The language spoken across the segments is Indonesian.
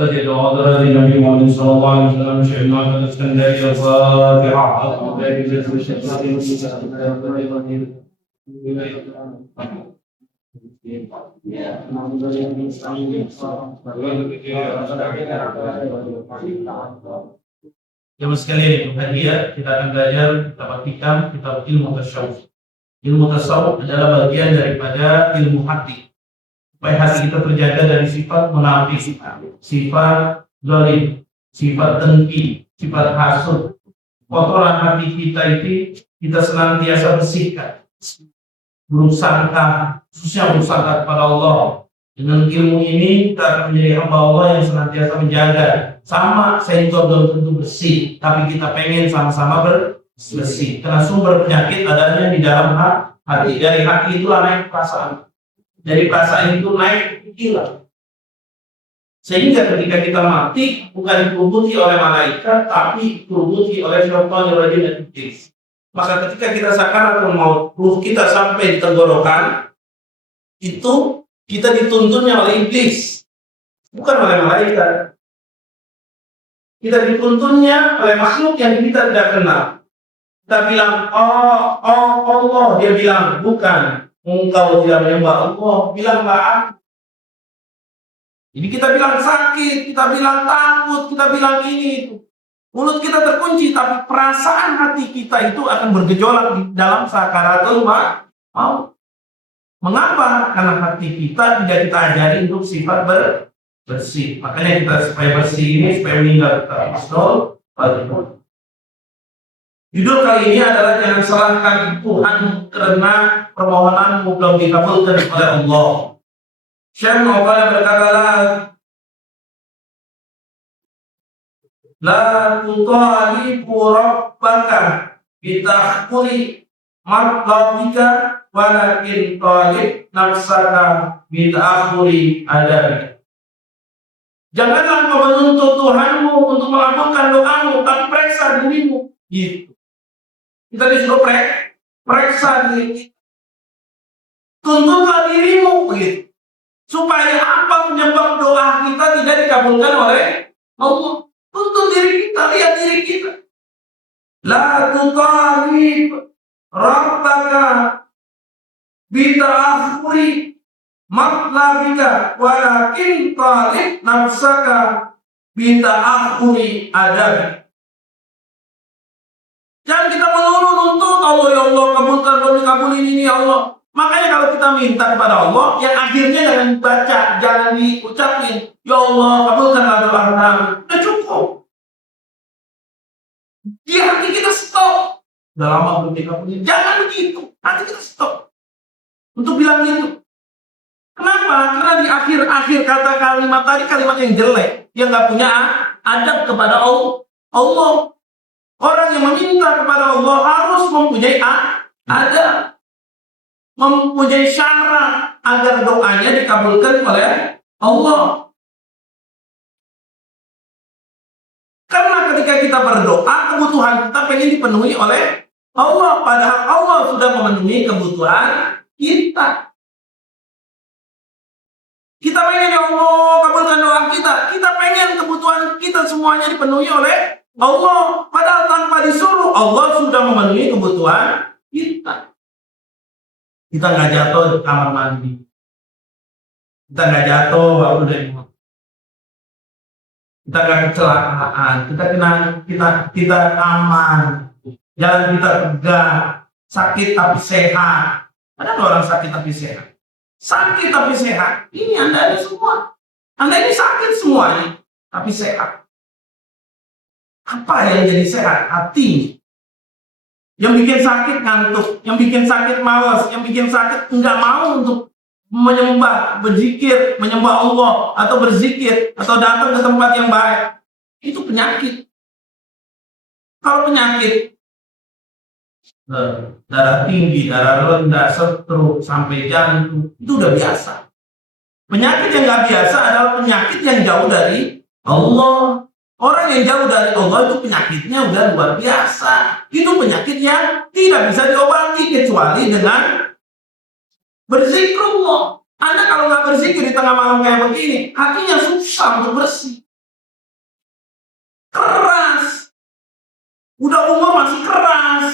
وجد حضرة النبي محمد صلى الله عليه وسلم شيخنا الاسكندري الفاتحة. Jemaah sekalian, hadiah kita akan belajar kitab hikam, kitab ilmu tasawuf. Ilmu tasawuf adalah bagian daripada ilmu hati. Supaya hati kita terjaga dari sifat munafik, sifat zalim, sifat dengki, sifat hasud. Kotoran hati kita itu kita senantiasa bersihkan. Buruk sangka, khususnya buruk sangka kepada Allah. Dengan ilmu ini kita akan menjadi hamba Allah yang senantiasa menjaga. Sama, saya juga belum tentu bersih, tapi kita pengen sama-sama bersih. Karena sumber penyakit adanya di dalam hati. Dari hati itulah naik perasaan. Dari perasaan itu naik pikiran. Sehingga ketika kita mati bukan dikubuti oleh malaikat, tapi dikubuti oleh syaitan rajim dan iblis. Maka ketika kita sakaratul maut, ruh kita sampai di tenggorokan, itu kita dituntunnya oleh iblis, bukan oleh malaikat. Kita dituntunnya oleh makhluk yang kita tidak kenal. Kita bilang, oh Allah. Dia bilang, bukan. Engkau tidak menyembah Allah, bilanglah. Jadi kita bilang sakit, kita bilang takut, kita bilang ini itu. Mulut kita terkunci, tapi perasaan hati kita itu akan bergejolak di dalam sakaratul maut. Mengapa? Karena hati kita tidak kita ajari untuk sifat bersih. Makanya kita supaya bersih ini, supaya meninggal kita husnul khotimah. Judul kali ini adalah jangan salahkan Tuhan karena permohonanmu belum dikabulkan oleh Allah. Syekh Muhammad berkata, la tutalibu rabbaka bitahkuri matlabika walakin talib nafsaka bitahkuri adabi. Janganlah kau menuntut Tuhanmu untuk melakukan doamu, tapi periksa dirimu. Gitu. Kita disuruh periksa diri kita. Tuntutlah dirimu begitu. Supaya apa penyebab doa kita tidak dikabulkan oleh Allah? Tuntut diri kita, lihat diri kita. La tutalib rabbaka bita'akhuri matlabika walakin talib nafsaka bita'akhuri adabi. Jangan kita melulu nuntut Allah, ya Allah kabulkan, kabulin ini ya Allah. Makanya kalau kita minta kepada Allah, yang akhirnya jangan baca, jangan diucapin, ya Allah kabulkanlah doa kami. Udah cukup. Di hati kita stop. Udah lama belum dikabulin. Jangan begitu. Hati kita stop untuk bilang gitu. Kenapa? Karena di akhir-akhir kata kalimat tadi kalimat yang jelek, yang nggak punya adab kepada Allah. Orang yang meminta kepada Allah harus mempunyai adab, mempunyai syarat agar doanya dikabulkan oleh Allah. Karena ketika kita berdoa, kebutuhan kita pengen dipenuhi oleh Allah, padahal Allah sudah memenuhi kebutuhan kita. Kita pengen ya Allah kabulkan doa kita. Kita pengen kebutuhan kita semuanya dipenuhi oleh Allah, padahal tanpa disuruh Allah sudah memenuhi kebutuhan kita. Kita nggak jatuh di kamar mandi, kita nggak jatuh waktu dari motor, kita nggak kecelakaan, kita aman, jalan kita tegak, sakit tapi sehat. Ada orang sakit tapi sehat, sakit tapi sehat. Ini Anda semua, Anda ini sakit semuanya tapi sehat. Apa yang jadi sehat? Hati. Yang bikin sakit ngantuk, yang bikin sakit malas, yang bikin sakit enggak mau untuk menyembah, berzikir, menyembah Allah atau berzikir atau datang ke tempat yang baik. Itu penyakit. Kalau penyakit darah tinggi, darah rendah, stroke sampai jantung, itu udah biasa. Penyakit yang nggak biasa adalah penyakit yang jauh dari Allah. Orang yang jauh dari Allah itu penyakitnya udah luar biasa. Itu penyakit yang tidak bisa diobati kecuali dengan berzikrullah. Anda kalau nggak berzikir di tengah malam kayak begini, hatinya susah untuk bersih. keras. Udah umur masih keras.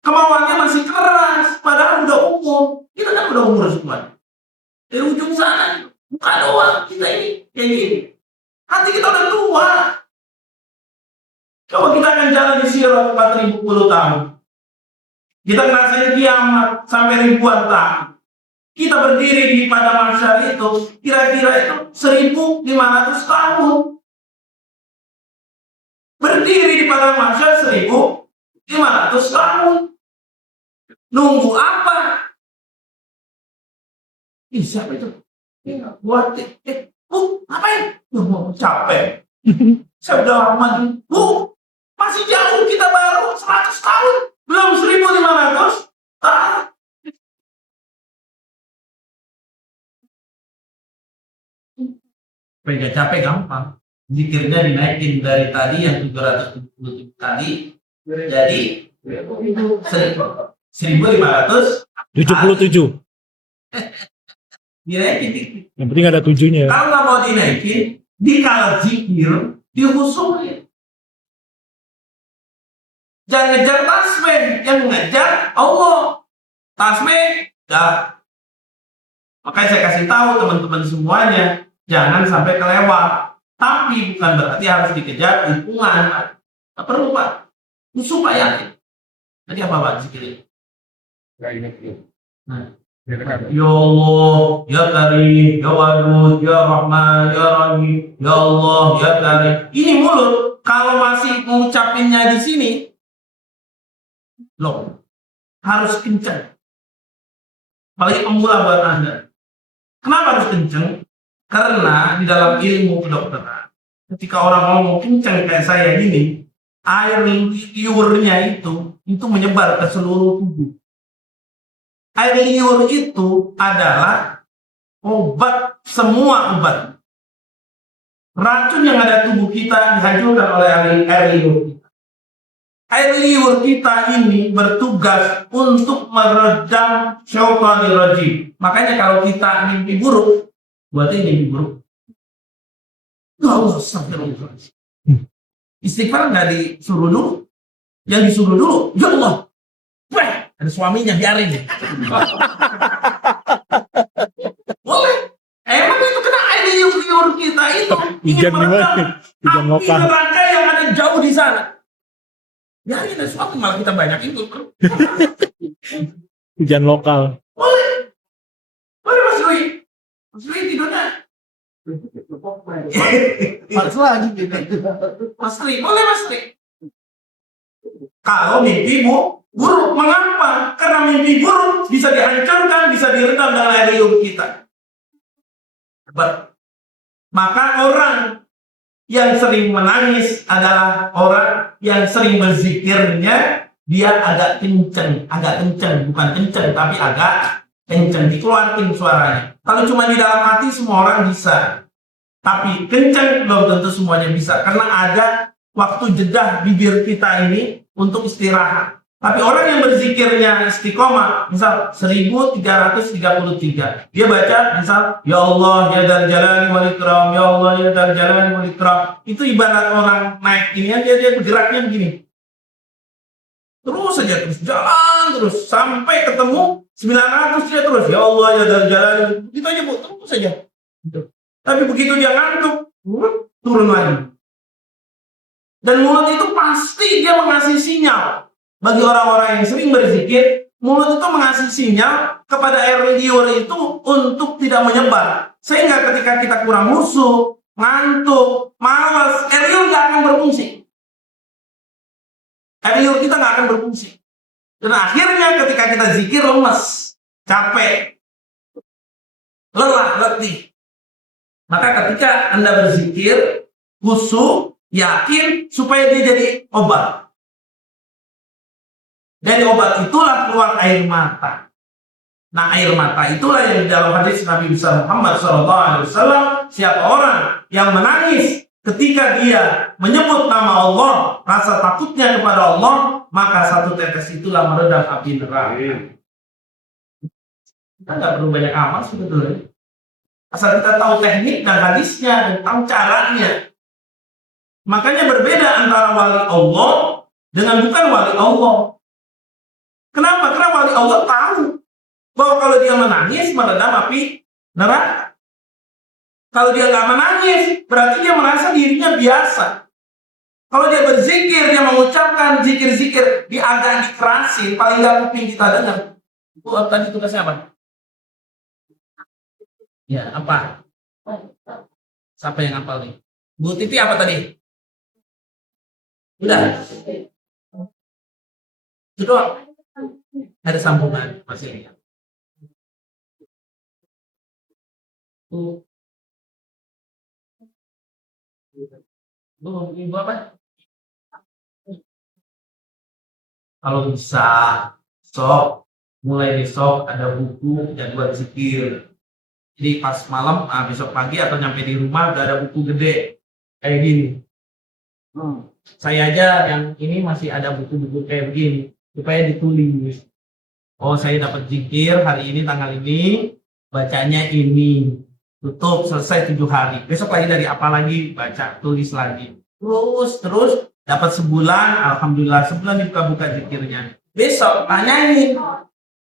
Kemauannya masih keras. Padahal udah umur. Kita kan udah umur semua. Dari ujung sana, muka doang kita ini kayak gini. Hati kita udah tua. Coba kita akan jalan di sirat 4000 tahun. Kita ngerasain kiamat sampai ribuan tahun. Kita berdiri di pada mahsyar itu, kira-kira itu 1500 tahun. Berdiri di pada mahsyar 1500 tahun. Nunggu apa? Siapa itu? Buat ngapain? Capek. Saya udah lama nih. Masih jauh, kita baru 100 tahun. Belum 1500 tahun. Supaya capek gampang. Zikirnya dinaikin dari tadi yang 777 tadi jadi 1577. Dinaikin. Yang penting ada 7-nya. Kalau nggak mau dinaikin, dikala zikir, dihusumin. Jangan ngejar tasbih, yang ngejar Allah. Tasbih, dah. Makanya saya kasih tahu teman-teman semuanya, jangan sampai kelewat. Tapi bukan berarti harus dikejar hitungan. Tak perlu Pak. Musuh Pak yakin. Tadi apa Pak zikir? Nah. Ya Allah, Ya Karim, Ya Wadud, Ya Rahman, Ya Rahim, Ya Allah, Ya Karim. Ini mulut, kalau masih mengucapinnya di sini, loh, harus kencang. Apalagi pemula buat Anda. Kenapa harus kencang? Karena di dalam ilmu kedokteran, ketika orang ngomong kencang kayak saya gini, air liurnya itu menyebar ke seluruh tubuh. Air liur itu adalah obat, semua obat. Racun yang ada tubuh kita dihancurkan oleh air liur kita. Air liur kita ini bertugas untuk meredam syaitanir rajim. Makanya kalau kita mimpi buruk, buatnya mimpi buruk. Ya Allah, astagfirullahaladzim. Istighfar nggak disuruh dulu. Yang disuruh dulu, ya Allah. Ada suaminya, biarin. Boleh. Emang itu kena air liur kita itu. Hujan gimana? Hujan Api lokal. neraka yang ada jauh di sana. Biarin ada suami, malah kita banyak itu. Hujan lokal. Boleh. Boleh Mas Rui. Mas Rui tidurnya. Mas lagi. Mas Rui, boleh Mas Rui. Kalau mimpi buruk, mengapa? Karena mimpi buruk bisa dihancurkan, bisa diredam dengan air liur kita. Maka orang yang sering menangis adalah orang yang sering berzikirnya, dia agak kenceng, bukan kenceng tapi agak kenceng, dikeluarin suaranya. Kalau cuma di dalam hati semua orang bisa, tapi kenceng belum tentu semuanya bisa, karena ada waktu jeda bibir kita ini untuk istirahat. Tapi orang yang berzikirnya istiqomah, misal 1333, dia baca misal Ya Allah ya Dzal Jalali wal Ikram, Ya Allah ya Dzal Jalali wal Ikram. Itu ibarat orang naik ini aja, dia bergeraknya begini. Terus saja, terus jalan terus sampai ketemu 900 dia terus Ya Allah ya Dzal Jalali. Gitu aja Bu, terus saja. Tapi begitu dia ngantuk, turun lagi. Dan mulut itu pasti dia mengasih sinyal. Bagi orang-orang yang sering berzikir, mulut itu mengasih sinyal kepada air liur itu untuk tidak menyebar. Sehingga ketika kita kurang musuh, ngantuk, malas, air liur nggak akan berfungsi. Air liur kita nggak akan berfungsi. Dan akhirnya ketika kita zikir lemes, capek, lelah, letih. Maka ketika Anda berzikir, khusyuk, yakin supaya dia jadi obat. Dari obat itulah keluar air mata. Nah, air mata itulah yang di dalam hadis Nabi besar Muhammad SAW, siapa orang yang menangis ketika dia menyebut nama Allah, rasa takutnya kepada Allah, maka satu tetes itulah meredam api neraka. Kita nggak perlu banyak amal sebetulnya. Asal kita tahu teknik dan hadisnya dan tahu caranya. Makanya berbeda antara wali Allah dengan bukan wali Allah. Kenapa? Karena wali Allah tahu bahwa kalau dia menangis meredam api neraka. Kalau dia nggak menangis, berarti dia merasa dirinya biasa. Kalau dia berzikir, dia mengucapkan zikir-zikir, dia agak dikerasin, paling nggak kuping kita dengar. Tadi tugasnya apa? Ya, apa? Siapa yang hafal nih? Bu Titi apa tadi? Udah. Itu doang. Ada sambungan masih lihat. Ibu apa? Kalau bisa, sok mulai besok ada buku jadwal zikir. Jadi pas malam, besok pagi atau nyampe di rumah udah ada buku gede kayak gini. Saya aja yang ini masih ada buku-buku kayak begini supaya ditulis. Oh, saya dapat zikir hari ini tanggal ini, bacanya ini. Tutup selesai 7 hari. Besok lagi dari apa lagi? Baca, tulis lagi. Terus dapat sebulan, alhamdulillah sebulan dibuka-buka zikirnya. Besok tanyain,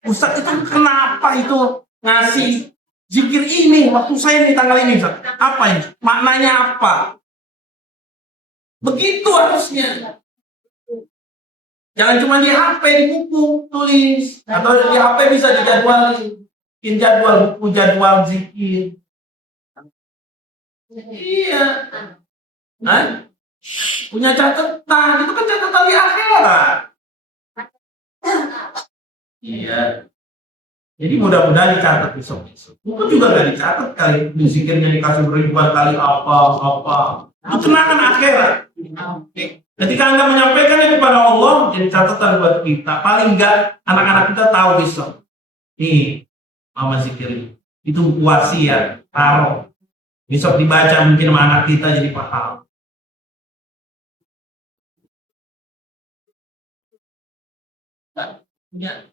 Ustaz itu kenapa itu ngasih zikir ini waktu saya di tanggal ini, Ustaz? Apa ini? Maknanya apa? Begitu harusnya. Jangan cuma di HP, di buku tulis, atau di HP bisa dijadwalin. Bikin jadwal buku, jadwal zikir. Iya. Hah? Punya catatan, itu kan catatan di akhirat. Iya. Jadi mudah-mudahan dicatat besok-besok. Buku juga nggak dicatat kali, di zikirnya dikasih ribuan kali apa. Itu kenangan akhirat. Ketika Anda menyampaikannya kepada Allah, jadi catatan buat kita. Paling enggak anak-anak kita tahu besok. Nih, mama zikir itu buku wasiat, taruh. Besok dibaca mungkin sama anak kita jadi paham. Ya.